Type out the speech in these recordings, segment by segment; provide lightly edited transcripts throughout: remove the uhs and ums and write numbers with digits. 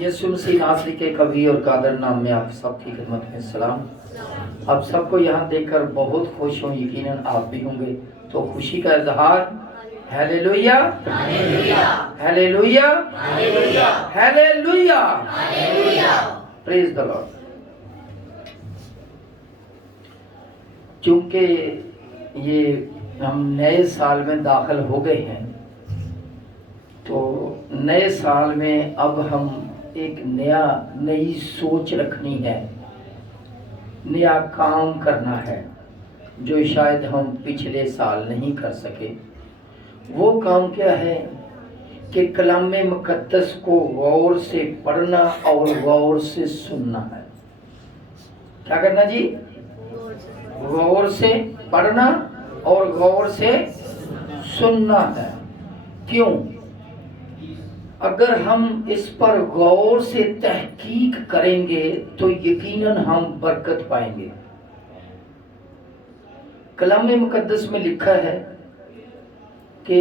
یسوع مسیح ناصری کے کبھی اور قادر نام میں آپ سب کی خدمت میں سلام۔ آپ سب کو یہاں دیکھ کر بہت خوش ہوں، یقیناً آپ بھی ہوں گے، تو خوشی کا اظہار hallelujah hallelujah hallelujah praise the lord. چونکہ یہ ہم نئے سال میں داخل ہو گئے ہیں، تو نئے سال میں اب ہم ایک نئی سوچ رکھنی ہے، نیا کام کرنا ہے جو شاید ہم پچھلے سال نہیں کر سکے۔ وہ کام کیا ہے کہ کلام مقدس کو غور سے پڑھنا اور غور سے سننا ہے۔ کیا کرنا جی؟ غور سے پڑھنا اور غور سے سننا ہے۔ کیوں؟ اگر ہم اس پر غور سے تحقیق کریں گے تو یقیناً ہم برکت پائیں گے۔ کلام مقدس میں لکھا ہے کہ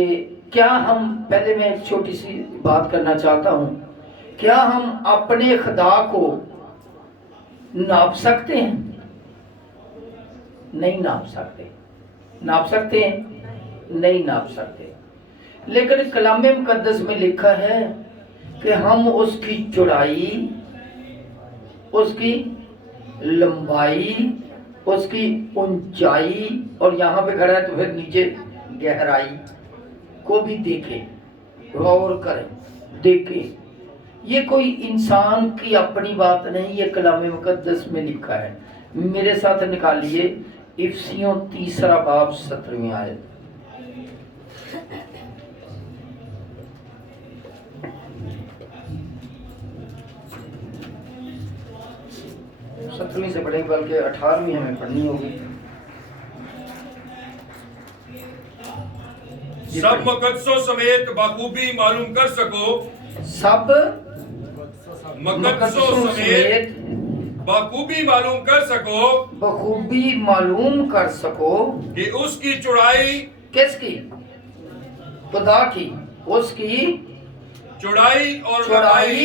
کیا ہم، پہلے میں ایک چھوٹی سی بات کرنا چاہتا ہوں، کیا ہم اپنے خدا کو ناپ سکتے ہیں؟ نہیں ناپ سکتے۔ ناپ سکتے ہیں؟ نہیں ناپ سکتے۔ لیکن کلام مقدس میں لکھا ہے کہ ہم اس کی چوڑائی، اس کی لمبائی، اس کی اونچائی، اور یہاں پہ کھڑا ہے تو پھر نیچے گہرائی کو بھی دیکھیں، غور کریں، دیکھیں۔ یہ کوئی انسان کی اپنی بات نہیں، یہ کلام مقدس میں لکھا ہے۔ میرے ساتھ نکالیے افسیوں 3 باب 17 آیت۔ 17 سے پڑھیں، بلکہ 18 ہمیں پڑھنی ہوگی۔ سب مقدسوں سمیت بخوبی معلوم کر سکو، سب مقدسوں سمیت بخوبی معلوم کر سکو، بخوبی معلوم کر سکو کہ اس کی چوڑائی، کس کی؟ خدا کی، اس کی چوڑائی اور چوڑائی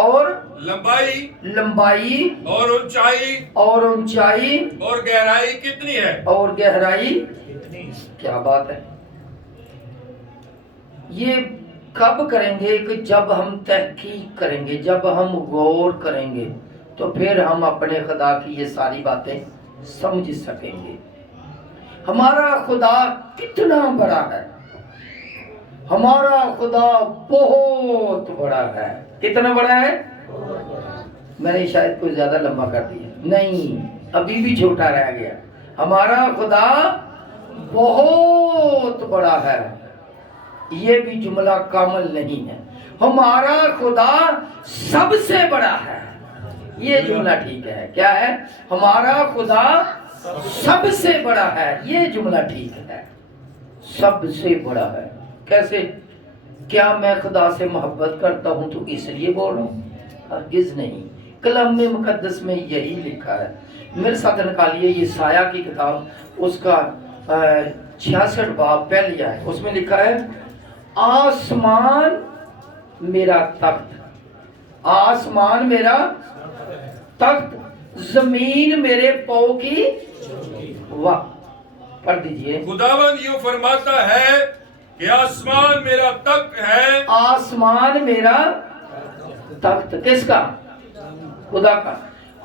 اور لمبائی اور اونچائی اور گہرائی کتنی ہے؟ اور گہرائی کیا بات ہے! یہ کب کریں گے؟ کہ جب ہم تحقیق کریں گے، جب ہم غور کریں گے، تو پھر ہم اپنے خدا کی یہ ساری باتیں سمجھ سکیں گے۔ ہمارا خدا کتنا بڑا ہے! ہمارا خدا بہت بڑا ہے۔ کتنا بڑا ہے؟ میں نے شاید کوئی زیادہ لمبا کر دیا، نہیں، ابھی بھی چھوٹا رہ گیا۔ ہمارا خدا بہت بڑا ہے، یہ بھی جملہ کامل نہیں ہے۔ ہمارا خدا سب سے بڑا ہے، یہ جملہ ٹھیک ہے۔ کیا ہے؟ ہمارا خدا سب سے بڑا ہے، یہ جملہ ٹھیک ہے۔ سب سے بڑا ہے کیسے؟ کیا میں خدا سے محبت کرتا ہوں تو اس لیے بول رہا ہوں؟ ہرگز نہیں۔ کلام مقدس میں یہی لکھا ہے۔ میرے ساتھ نکالیے یہ سایہ کی کتاب، اس کا 66 باب پہلی آیت، اس میں لکھا ہے آسمان میرا تخت، آسمان میرا تخت، زمین میرے پاؤں کی واہ۔ پڑھ دیجئے۔ خداوند یوں فرماتا ہے کہ آسمان میرا تخت ہے۔ آسمان میرا تخت، کس کا؟ خدا کا۔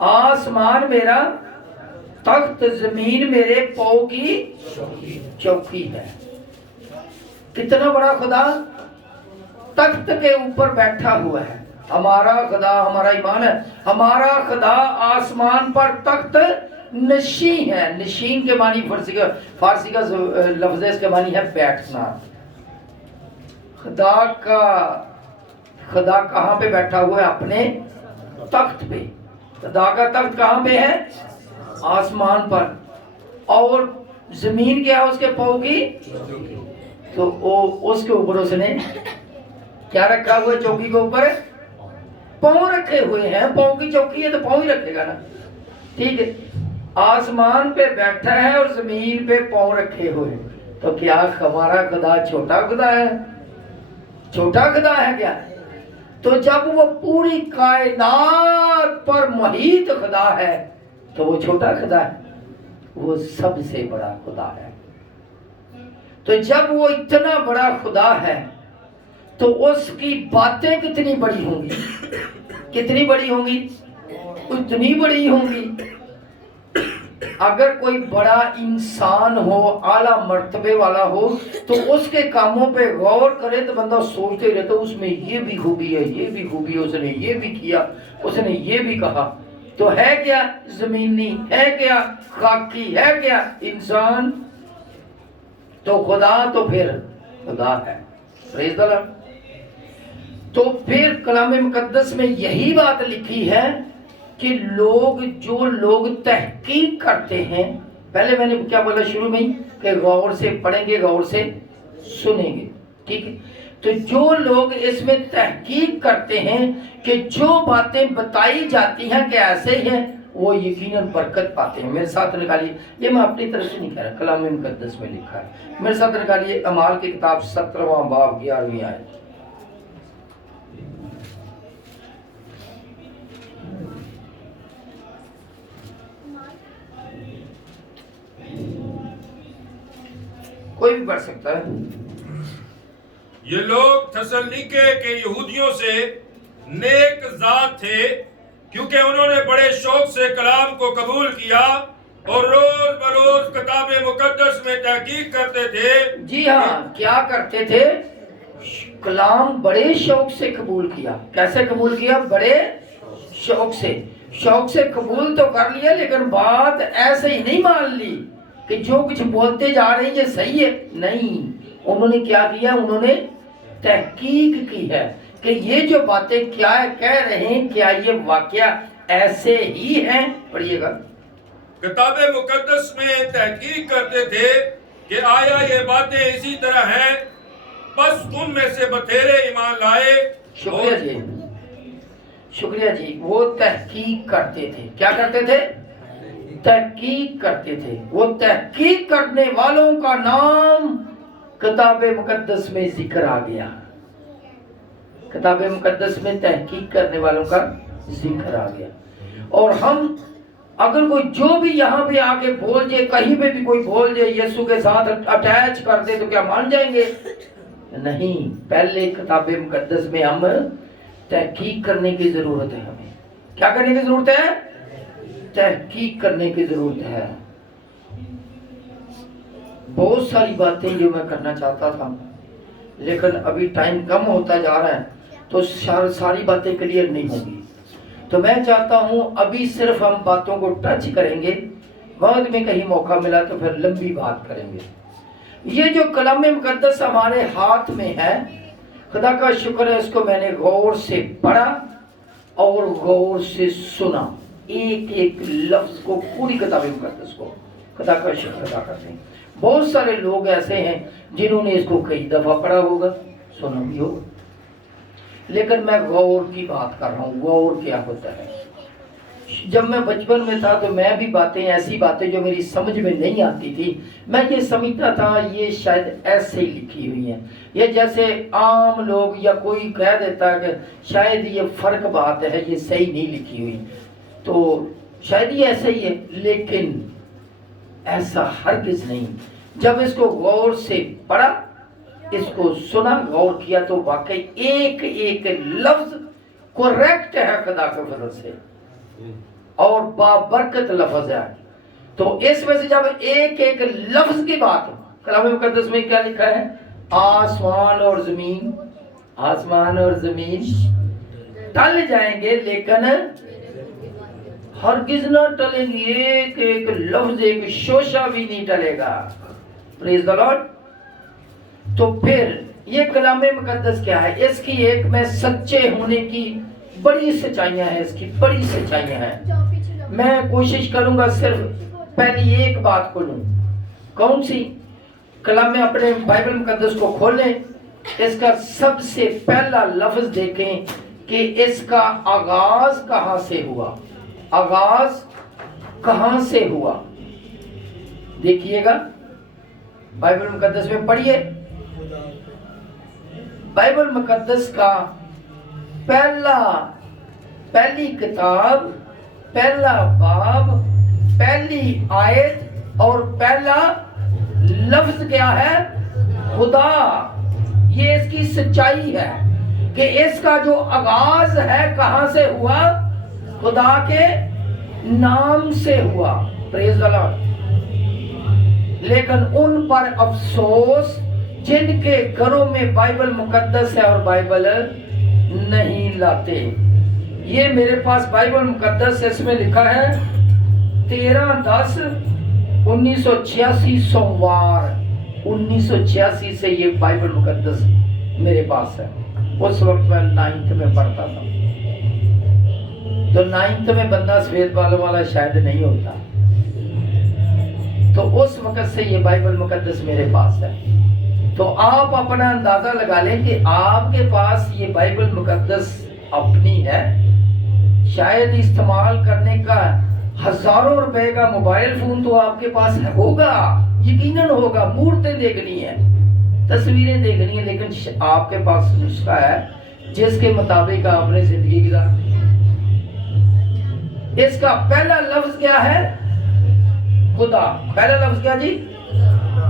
آسمان میرا تخت، زمین میرے پاؤں کی چوکی ہے۔ کتنا بڑا خدا تخت کے اوپر بیٹھا ہوا ہے۔ ہمارا خدا، ہمارا ایمان ہے، ہمارا خدا آسمان پر تخت نشین ہے۔ نشین کے معنی فارسی کا لفظ ہے، اس کے معنی ہے بیٹھنا۔ خدا کہاں پہ بیٹھا ہوا ہے؟ اپنے تخت پہ۔ خدا کا تخت کہاں پہ ہے؟ آسمان پر۔ اور زمین کیا ہے اس کے پاؤں کی؟ تو اس کے اوپر اس نے کیا رکھا ہوا ہے؟ چوکی کے اوپر پاؤں رکھے ہوئے ہیں۔ پاؤں کی چوکی ہے تو پاؤں ہی رکھے گا نا، ٹھیک ہے۔ آسمان پہ بیٹھا ہے اور زمین پہ پاؤں رکھے ہوئے، تو کیا ہمارا خدا چھوٹا خدا ہے؟ چھوٹا خدا ہے کیا؟ تو جب وہ پوری کائنات پر محیط خدا ہے تو وہ چھوٹا خدا ہے؟ وہ سب سے بڑا خدا ہے۔ تو جب وہ اتنا بڑا خدا ہے تو اس کی باتیں کتنی بڑی ہوں گی؟ کتنی بڑی ہوں گی؟ اتنی بڑی ہوں گی۔ اگر کوئی بڑا انسان ہو، اعلیٰ مرتبے والا ہو، تو اس کے کاموں پہ غور کرے تو بندہ سوچتے ہی رہتا اس میں یہ بھی خوبی ہے، یہ بھی خوبی ہے، اس نے یہ بھی کیا، اس نے یہ بھی کہا۔ تو ہے کیا زمینی، ہے کیا خاکی، ہے کیا انسان؟ تو خدا تو پھر خدا ہے۔ پریز دی لارڈ۔ تو پھر کلام مقدس میں یہی بات لکھی ہے کہ جو لوگ تحقیق کرتے ہیں، پہلے میں نے کیا بولا شروع میں ہی کہ غور سے پڑھیں گے، غور سے سنیں گے، ٹھیک ہے؟ تو جو لوگ اس میں تحقیق کرتے ہیں کہ جو باتیں بتائی جاتی ہیں کہ ایسے ہی ہیں، وہ یقیناً برکت پاتے ہیں۔ میرے ساتھ نکالیے، یہ میں اپنی طرف سے نہیں کہہ رہا، کلام مقدس میں لکھا ہے۔ میرے ساتھ نکالیے اعمال کی کتاب 17واں باب 11ویں آیت۔ کوئی بھی پڑھ سکتا ہے۔ یہ لوگ تھسلنیکے کے یہودیوں سے نیک ذات تھے، کیونکہ انہوں نے بڑے شوق سے کلام کو قبول کیا اور روز بروز کتاب مقدس میں تحقیق کرتے تھے۔ جی ہاں، کیا کرتے تھے؟ کلام بڑے شوق سے قبول کیا۔ کیسے قبول کیا؟ بڑے شوق سے۔ شوق سے قبول تو کر لیا، لیکن بات ایسے ہی نہیں مان لی کہ جو کچھ بولتے جا رہے ہیں یہ صحیح ہے، نہیں۔ انہوں نے کیا کیا؟ انہوں نے تحقیق کی ہے کہ یہ جو باتیں کیا کہہ رہے ہیں، کیا یہ واقعہ ایسے ہی ہیں؟ پڑھیے گا۔ کتاب مقدس میں تحقیق کرتے تھے کہ آیا یہ باتیں اسی طرح ہیں، بس ان میں سے بتھیرے ایمان لائے۔ شکریہ جی، شکریہ جی۔ وہ تحقیق کرتے تھے۔ کیا کرتے تھے؟ تحقیق کرتے تھے۔ وہ تحقیق کرنے والوں کا نام کتاب مقدس میں ذکر آ گیا۔ کتاب مقدس میں تحقیق کرنے والوں کا ذکر آ گیا۔ اور ہم اگر کوئی جو بھی یہاں پہ آ کے بول جائے، کہیں پہ بھی کوئی بول جائے یسوع کے ساتھ اٹیچ کر دے، تو کیا مان جائیں گے؟ نہیں۔ پہلے کتاب مقدس میں ہم تحقیق کرنے کی ضرورت ہے۔ ہمیں کیا کرنے کی ضرورت ہے؟ تحقیق کرنے کی ضرورت ہے۔ بہت ساری باتیں جو میں کرنا چاہتا تھا، لیکن ابھی ٹائم کم ہوتا جا رہا ہے تو ساری باتیں کلیئر نہیں ہوں گی۔ تو میں چاہتا ہوں ابھی صرف ہم باتوں کو ٹچ کریں گے، بعد میں کہیں موقع ملا تو پھر لمبی بات کریں گے۔ یہ جو کلام مقدس ہمارے ہاتھ میں ہے، خدا کا شکر ہے، اس کو میں نے غور سے پڑھا اور غور سے سنا، ایک ایک لفظ کو، پوری کتاب مقدس کو۔ خدا کا شکر ادا کرتے ہیں۔ بہت سارے لوگ ایسے ہیں جنہوں نے اس کو کئی دفعہ پڑھا ہوگا، سنا بھی ہوگا، لیکن میں غور کی بات کر رہا ہوں۔ غور کیا ہوتا ہے؟ جب میں بچپن میں تھا تو میں بھی ایسی باتیں جو میری سمجھ میں نہیں آتی تھی، میں یہ سمجھتا تھا یہ شاید ایسے ہی لکھی ہوئی ہیں، یہ جیسے عام لوگ یا کوئی کہہ دیتا ہے کہ شاید یہ فرق بات ہے، یہ صحیح نہیں لکھی ہوئی، تو شاید یہ ایسا ہی ہے، لیکن ایسا ہرگز نہیں۔ جب اس کو غور سے پڑھا، اس کو سنا، غور کیا، تو واقعی ایک ایک لفظ کریکٹ ہے خدا کے فضل سے، اور بابرکت لفظ ہے۔ تو اس میں سے جب ایک ایک لفظ کی بات، کلام مقدس میں کیا لکھا ہے؟ آسمان اور زمین، آسمان اور زمین ٹل جائیں گے لیکن ہرگز نہ ٹلیں گے، ایک ایک لفظ، ایک شوشہ بھی نہیں ٹلے گا۔ پریز دی لارڈ۔ تو پھر یہ کلام مقدس کیا ہے؟ اس کی ایک میں سچے ہونے کی بڑی سچائیاں ہیں، اس کی بڑی سچائیاں ہیں۔ میں کوشش کروں گا صرف پہلی ایک بات کو لوں۔ کون سی؟ کلام میں اپنے بائبل مقدس کو کھولیں، اس کا سب سے پہلا لفظ دیکھیں کہ اس کا آغاز کہاں سے ہوا۔ آغاز کہاں سے ہوا؟ دیکھیے گا، بائبل مقدس میں پڑھیے۔ بائبل مقدس کا پہلی کتاب، پہلا باب، پہلی آیت اور پہلا لفظ کیا ہے؟ خدا۔ یہ اس کی سچائی ہے کہ اس کا جو آغاز ہے کہاں سے ہوا؟ خدا کے نام سے ہوا۔ پریز دی لارڈ۔ لیکن ان پر افسوس جن کے گھروں میں بائبل مقدس ہے اور بائبل نہیں لاتے۔ یہ میرے پاس بائبل مقدس ہے، اس میں لکھا ہے 13/10/1986 سوموار 1986 سے یہ بائبل مقدس میرے پاس ہے۔ اس وقت میں 9th میں پڑھتا تھا، تو 9th میں بندہ سفید بالوں والا شاید نہیں ہوتا، تو اس وقت سے یہ بائبل مقدس میرے پاس ہے۔ تو آپ اپنا اندازہ لگا لیں کہ آپ کے پاس یہ بائبل مقدس اپنی ہے، شاید استعمال کرنے کا ہزاروں روپے کا موبائل فون تو آپ کے پاس ہوگا، یقیناً ہوگا، مورتیں دیکھنی ہیں، تصویریں دیکھنی ہیں، لیکن آپ کے پاس نسخہ ہے جس کے مطابق آپ نے زندگی گزارنی۔ اس کا پہلا لفظ کیا ہے؟ خدا۔ پہلا لفظ کیا جی؟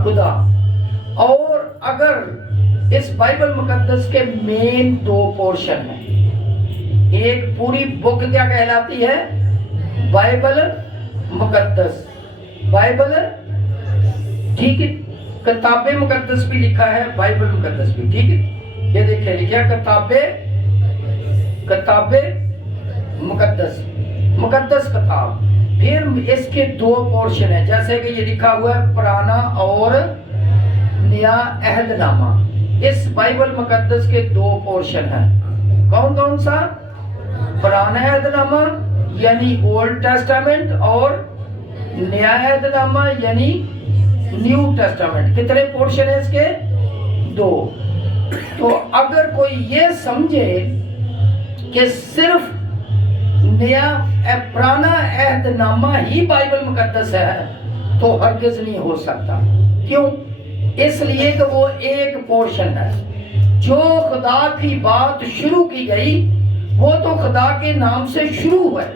خدا۔ اور اگر اس بائبل مقدس کے مین 2 پورشن ہیں، ایک پوری بک کیا کہلاتی ہے؟ بائبل مقدس۔ بائبل، ٹھیک ہے، کتاب مقدس بھی لکھا ہے، بائبل مقدس بھی، ٹھیک ہے، یہ دیکھیں لکھا کتاب مقدس، مقدس کتاب۔ پھر اس کے 2 پورشن ہیں، جیسے کہ یہ لکھا ہوا ہے پرانا اور نیا عہد نامہ۔ اس بائبل مقدس کے 2 پورشن ہیں، کون کون سا؟ پرانا عہد نامہ یعنی اولڈ ٹیسٹامنٹ اور نیا عہد نامہ یعنی نیو ٹیسٹامنٹ۔ کتنے پورشن ہیں اس کے؟ 2۔ تو اگر کوئی یہ سمجھے کہ صرف پرانا عہد نامہ ہی بائبل مقدس ہے تو ہرگز نہیں ہو سکتا۔ کیوں؟ اس لیے کہ وہ ایک پورشن ہے۔ جو خدا کی بات شروع کی گئی وہ تو خدا کے نام سے شروع ہے۔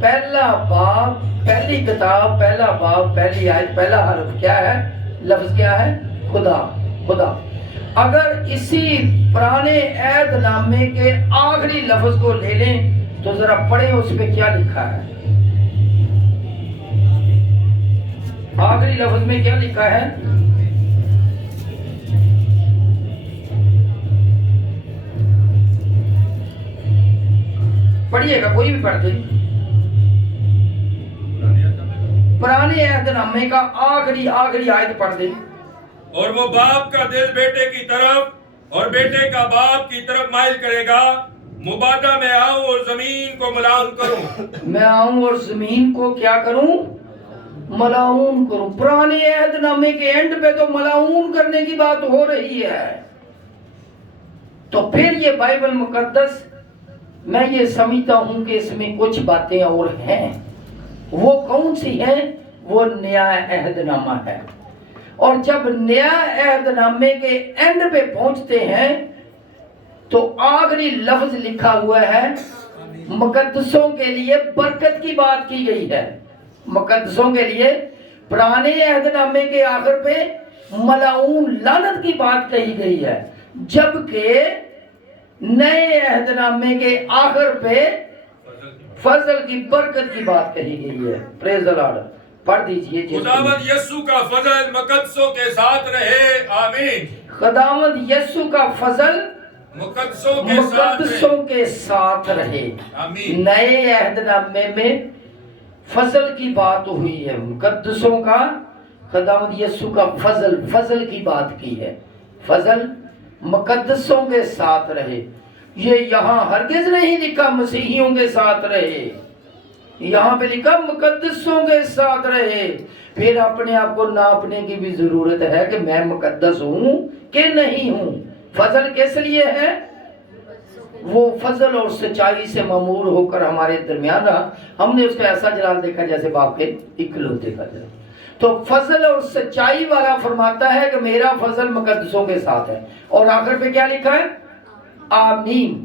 پہلا باب، پہلی کتاب، پہلا باب، پہلی آیت، پہلا حرف کیا ہے؟ لفظ کیا ہے؟ خدا، خدا۔ اگر اسی پرانے عہد نامے کے آخری لفظ کو لے لیں تو ذرا پڑھیں اس پہ کیا لکھا ہے۔ آخری لفظ میں کیا لکھا ہے؟ پڑھیے گا، کوئی بھی پڑھ دے۔ پرانے عہد نامے کا آخری آیت پڑھ دے۔ اور وہ باپ کا دل بیٹے کی طرف اور بیٹے کا باپ کی طرف مائل کرے گا، مبادہ میں آؤں اور زمین کو ملعون کروں۔ میں آؤں اور زمین کو کیا کروں؟ ملعون کروں۔ پرانے عہد نامے کے اینڈ پہ تو ملعون کرنے کی بات ہو رہی ہے، تو پھر یہ بائبل مقدس میں یہ سمجھتا ہوں کہ اس میں کچھ باتیں اور ہیں۔ وہ کون سی ہیں؟ وہ نیا عہد نامہ ہے۔ اور جب نیا عہد نامے کے اینڈ پہ پہنچتے ہیں تو آخری لفظ لکھا ہوا ہے مقدسوں کے لیے برکت کی بات کی گئی ہے۔ مقدسوں کے لیے پرانے عہد نامے کے آخر پہ ملعون، لعنت کی بات کہی گئی ہے، جبکہ نئے عہد نامے کے آخر پہ فضل کی برکت کی بات کہی گئی ہے۔ پریز دی لارڈ۔ پڑھ دیجئے۔ خداوند یسوع کا فضل مقدسوں کے ساتھ رہے، آمین۔ خداوند یسوع کا فضل مقدسوں کے ساتھ رہے۔ آمین۔ نئے عہد نامے میں فضل کی بات ہوئی ہے، مقدسوں کا، خداوند یسوع کا فضل کی بات کی ہے۔ فضل مقدسوں کے ساتھ رہے۔ یہ یہاں ہرگز نہیں لکھا مسیحیوں کے ساتھ رہے، یہاں پہ لکھا مقدسوں کے ساتھ رہے۔ پھر اپنے آپ کو ناپنے کی بھی ضرورت ہے کہ میں مقدس ہوں کہ نہیں ہوں۔ فضل کس لیے ہے؟ وہ فضل اور سچائی سے معمور ہو کر ہمارے درمیان رہا۔ ہم نے اس کا ایسا جلال دیکھا جیسے باپ کے اکلوتے کا جلال۔ تو فضل اور سچائی والا فرماتا ہے کہ میرا فضل مقدسوں کے ساتھ ہے، اور آخر پہ کیا لکھا ہے؟ آمین۔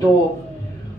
2।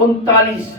39।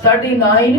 39,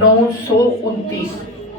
929।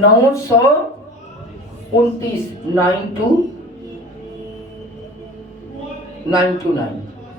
929, 929,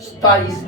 27।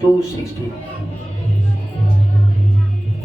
260।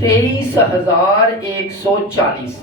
23,140।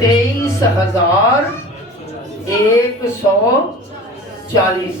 23,140।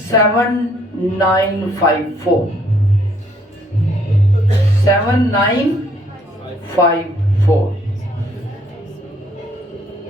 7954, 7954।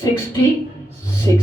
66।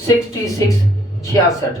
66, 66।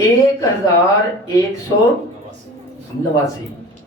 1189।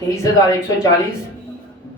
23,140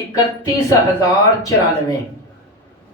31,094।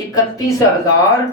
31,000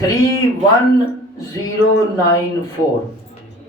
31094,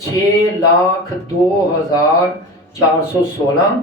6,02,416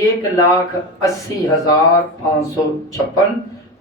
1,80,556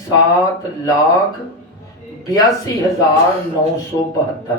7,82,972।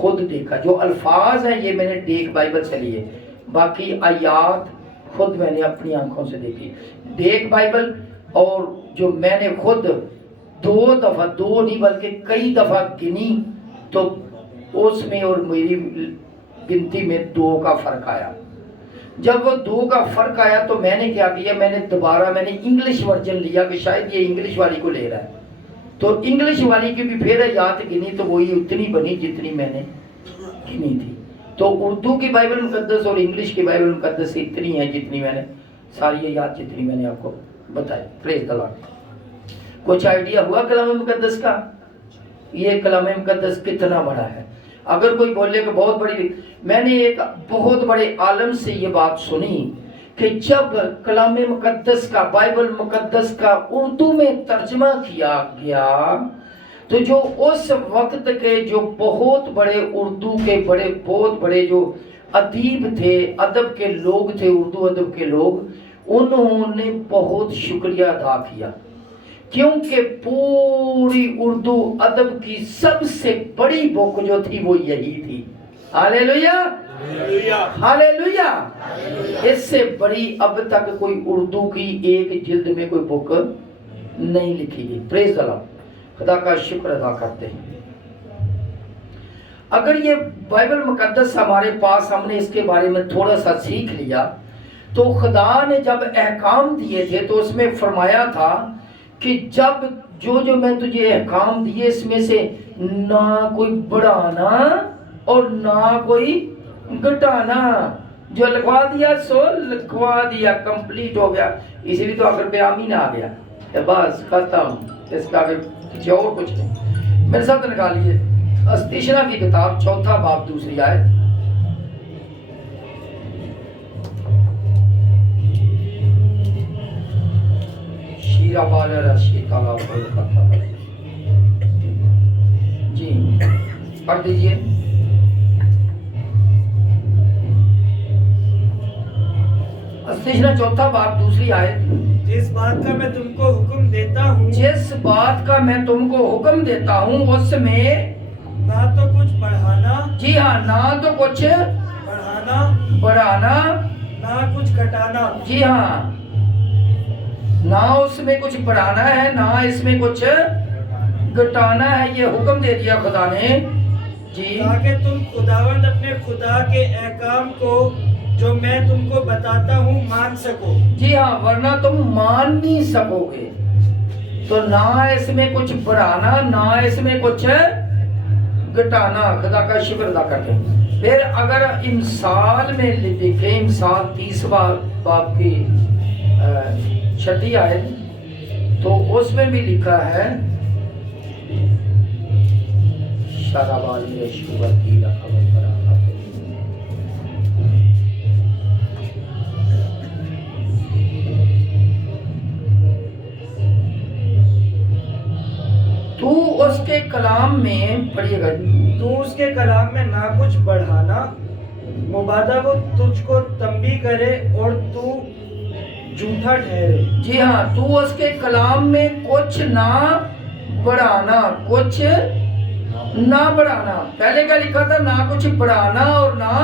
خود دیکھا. جو الفاظ ہیں یہ میں نے ڈیک بائبل سے لیے, باقی آیات خود میں نے اپنی آنکھوں سے دیکھی. ڈیک بائبل اور جو میں نے خود 2 دفعہ, 2 نہیں بلکہ کئی دفعہ گنی, تو اس میں اور میری گنتی میں 2 کا فرق آیا. جب وہ 2 کا فرق آیا تو میں نے کیا کیا, میں نے دوبارہ انگلش ورژن لیا کہ شاید یہ انگلش والی کو لے رہا ہے, تو انگلش والی کی بھی پھر آیات گنی تو وہی اتنی بنی جتنی میں نے گنی تھی. تو اردو کی بائبل مقدس اور انگلش کی بائبل مقدس اتنی ہے جتنی میں نے ساری آیات جتنی میں نے آپ کو بتائی. پریز دی لارڈ. کچھ آئیڈیا ہوا کلام مقدس کا, یہ کلام مقدس کتنا بڑا ہے. اگر کوئی بولے کہ بہت بڑی, میں نے ایک بہت بڑے عالم سے یہ بات سنی کہ جب کلام مقدس کا, بائبل مقدس کا اردو میں ترجمہ کیا گیا تو جو اس وقت کے جو بہت بڑے اردو کے بہت بڑے جو ادیب تھے, ادب کے لوگ تھے, اردو ادب کے لوگ, انہوں نے بہت شکریہ ادا کیا, کیونکہ پوری اردو ادب کی سب سے بڑی بک جو تھی وہ یہی تھی. ہاللیلویا, ہاللیلویا. اس سے بڑی اب تک کوئی اردو کی ایک جلد میں کوئی بک نہیں لکھی گئی. پریز اللہ, خدا کا شکر ادا کرتے ہیں. اگر یہ بائبل مقدس ہمارے پاس, ہم نے اس کے بارے میں تھوڑا سا سیکھ لیا, تو خدا نے جب احکام دیے تھے تو اس میں فرمایا تھا کہ جب جو میں تجھے احکام دیے اس میں سے نہ کوئی بڑھانا اور نہ کوئی گھٹانا, جو لکھوا دیا سو لکھوا دیا, کمپلیٹ ہو گیا. اسی لیے تو آخر پہ آمین آ گیا, بس ختم, اس کا آگے کچھ اور کچھ نہیں. میرے ساتھ نکالیے استشنا کی کتاب 4 باب 2 آیت. شیرہ بالا رشی تالا جی پڑھ دیجئے. استشنا 4 باب 2 آیت. جس بات کا میں تم کو حکم دیتا ہوں, جس بات کا میں تم کو حکم دیتا ہوں اس میں نہ تو کچھ بڑھانا, جی ہاں, نہ تو کچھ بڑھانا, نہ کچھ گھٹانا. جی ہاں, نہ اس میں کچھ بڑھانا ہے نہ اس میں کچھ گھٹانا ہے. یہ حکم دے دیا خدا نے جی, تاکہ تم خداوند اپنے خدا کے احکام کو جو میں تم کو بتاتا ہوں مان سکو. جی ہاں, ورنہ تم مان نہیں سکو گے. تو نہ اس میں کچھ بڑھانا نہ اس میں کچھ گھٹانا. خدا کا شکر ادا کرتے ہیں. پھر اگر امثال میں دیکھیں, امثال 30 باب کی 6 آیت, تو اس میں بھی لکھا ہے شرابالی رشوتی رقم پر تو اس کے کلام میں پڑھیے گا, تو اس کے کلام میں نہ کچھ بڑھانا مبادہ وہ تجھ کو تنبیہ کرے اور تو جھوٹا ٹھہرے. جی ہاں, تو اس کے کلام میں کچھ نہ بڑھانا کچھ نہ بڑھانا. پہلے کا لکھا تھا نہ کچھ بڑھانا اور نہ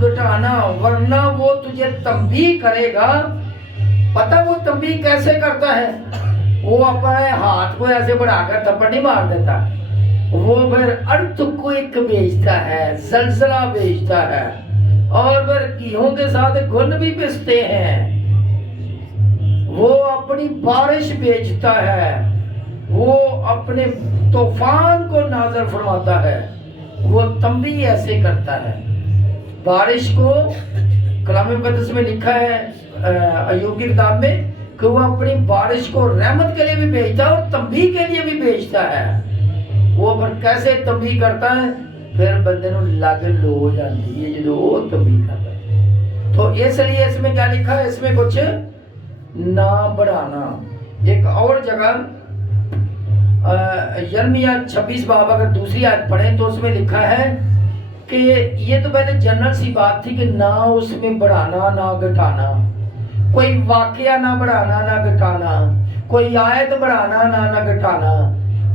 گھٹانا, ورنہ وہ تجھے تنبیہ کرے گا. پتہ وہ تنبیہ کیسے کرتا ہے؟ وہ اپنے ہاتھ کو ایسے بڑھا کر تھپڑ نہیں مار دیتا, وہ پھر ارتھ کو ایک بیچتا ہے, زلزلہ بیچتا ہے, اور پھر گیہوں کے ساتھ گھن بھی پستے ہیں. وہ اپنی بارش بیچتا ہے, وہ اپنے طوفان کو نازل فرماتا ہے. وہ تنبیہ ایسے کرتا ہے. بارش کو کلام مقدس میں لکھا ہے ایوب کی کتاب میں کہ وہ اپنی بارش کو رحمت کے لیے بھی بھیجتا ہے اور تنبیہ کے لیے بھی بھیجتا ہے. وہ پھر کیسے تنبیہ کرتا ہے؟ پھر بندے نو لگ لو ہو جاتی ہے جدو وہ تنبیہ کرتا ہے. تو اس لیے اس میں کیا لکھا ہے؟ اس میں کچھ نہ بڑھانا. ایک اور جگہ یرمیہ 26 باب اگر 2 آیت پڑھیں تو اس میں لکھا ہے کہ یہ تو پہلے جنرل سی بات تھی کہ نہ اس میں بڑھانا نہ گھٹانا, کوئی واقعہ نہ بڑھانا نہ گھٹانا, کوئی آیت بڑھانا نہ گھٹانا.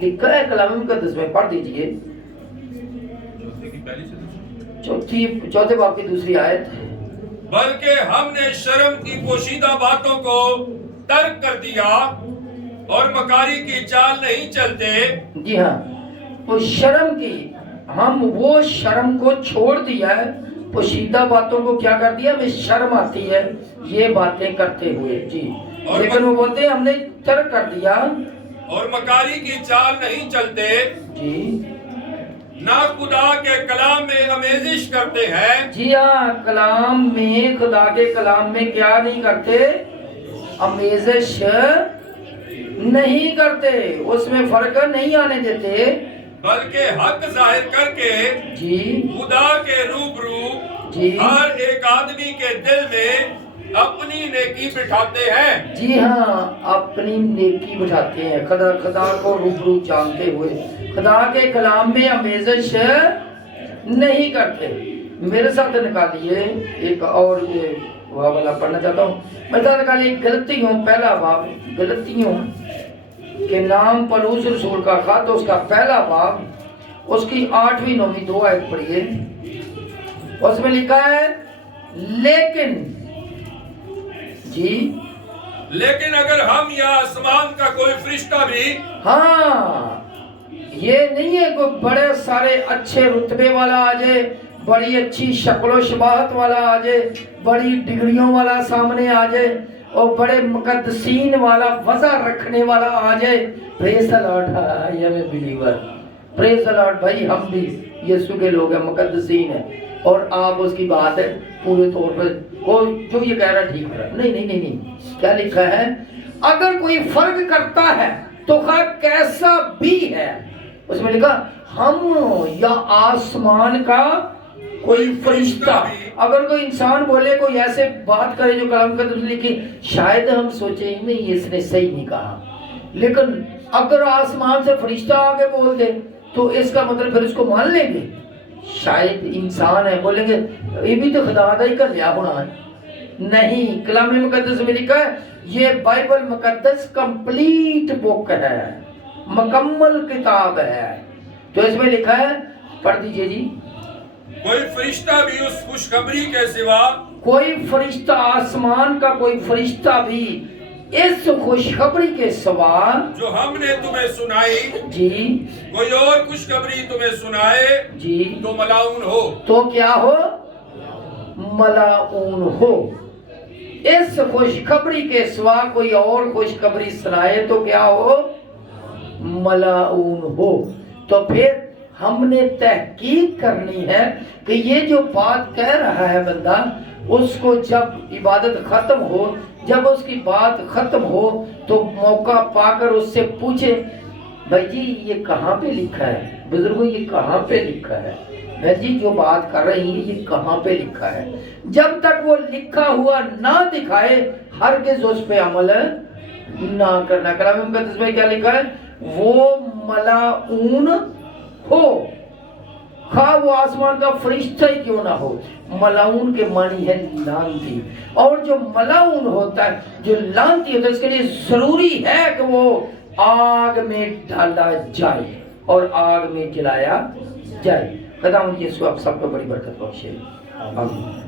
لکھا ہے کلام مقدس میں، پڑھ دیجئے چوتھے باب کی دوسری آیت۔ بلکہ ہم نے شرم کی پوشیدہ باتوں کو ترک کر دیا اور مکاری کی چال نہیں چلتے۔ جی ہاں، وہ شرم کی، ہم وہ شرم کو چھوڑ دیا ہے، پوشیدہ باتوں کو کیا کر دیا؟ ہمیں شرم آتی ہے یہ باتیں کرتے ہوئے، جی، لیکن وہ بولتے ہیں ہم نے ترک کر دیا اور مکاری کی چال نہیں چلتے، جی، نہ خدا کے کلام میں آمیزش کرتے ہیں۔ جی ہاں، کلام میں، خدا کے کلام میں کیا نہیں کرتے؟ آمیزش نہیں کرتے، اس میں فرق نہیں آنے دیتے، بلکہ حق ظاہر کر کے جی خدا کے روبرو جی ہر ایک آدمی کے دل میں اپنی نیکی بٹھاتے ہیں۔ جی ہاں، اپنی نیکی بٹھاتے ہیں، خدا کو روبرو جانتے ہوئے، خدا کے کلام میں آمیزش نہیں کرتے۔ میرے ساتھ نکالیے ایک اور یہ والا پڑھنا چاہتا ہوں، میرے ساتھ نکالیے غلطیوں، پہلا باب، غلطیوں کے نام پولس رسول کا خط، اس کا پہلا باب، اس کی 8ویں 9ویں 2 آیت پڑھیے۔ اس میں لکھا ہے لیکن، جی، لیکن اگر ہم یا آسمان کا کوئی فرشتہ بھی، ہاں، یہ نہیں ہے کوئی بڑے سارے اچھے رتبے والا آ جائے، بڑی اچھی شکل و شباہت والا آ جائے، بڑی ڈگریوں والا سامنے آ جائے، اور بڑے مقدسین والا وضع رکھنے والا آ جائے، praise the Lord, I am a believer, praise the Lord, بھائی ہم بھی یسوع کے لوگ ہیں، مقدسین ہیں، اور آپ اس کی بات ہے پورے طور پر کوئی جو یہ کہہ رہا ہے ٹھیک ہے، نہیں، کیا لکھا ہے؟ اگر کوئی فرق کرتا ہے تو خواہ کیسا بھی ہے، اس میں لکھا ہم یا آسمان کا کوئی فرشتہ، اگر کوئی انسان بولے، کوئی ایسے بات کرے جو کلام مقدس میں لکھی، شاید ہم سوچیں نہیں اس نے صحیح نہیں کہا، لیکن اگر آسمان سے فرشتہ آگے بول دے تو اس کا مطلب پھر اس کو مان لیں گے؟ شاید انسان ہے، بولیں گے یہ بھی تو خدا دا ہی کر لیا ہونا ہے۔ نہیں، کلام مقدس میں لکھا ہے یہ بائبل مقدس کمپلیٹ بک ہے، مکمل کتاب ہے، تو اس میں لکھا ہے، پڑھ دیجئے جی، کوئی فرشتہ بھی اس خوشخبری کے سوا، کوئی فرشتہ، آسمان کا کوئی فرشتہ بھی اس خوشخبری کے سوا جو ہم نے تمہیں سنائی، جی، کوئی اور خوشخبری تمہیں سنائے جی، تو ملعون ہو۔ تو کیا ہو؟ ملعون ہو۔ اس خوشخبری کے سوا کوئی اور خوشخبری سنائے تو کیا ہو؟ ملعون ہو۔ تو پھر ہم نے تحقیق کرنی ہے کہ یہ جو بات کہہ رہا ہے بندہ، اس کو جب عبادت ختم ہو، جب اس کی بات ختم ہو تو موقع پا کر اس سے پوچھے بھائی جی یہ کہاں پہ لکھا ہے، بزرگوں یہ کہاں پہ لکھا ہے، بھائی جی جو بات کر رہی ہیں یہ کہاں پہ لکھا ہے۔ جب تک وہ لکھا ہوا نہ دکھائے ہرگز اس پہ عمل نہ کرنا۔ کلام مقدس میں کیا لکھا ہے؟ وہ ملعون ہو، خواہ وہ آسمان کا فرشتہ ہی کیوں نہ ہو۔ ملعون کے معنی ہے لعنتی، اور جو ملعون ہوتا ہے، جو لعنتی ہوتا ہے، اس کے لیے ضروری ہے کہ وہ آگ میں ڈالا جائے اور آگ میں جلایا جائے۔ خداوند یسوع آپ سب کو بڑی برکت بخشے، آمین۔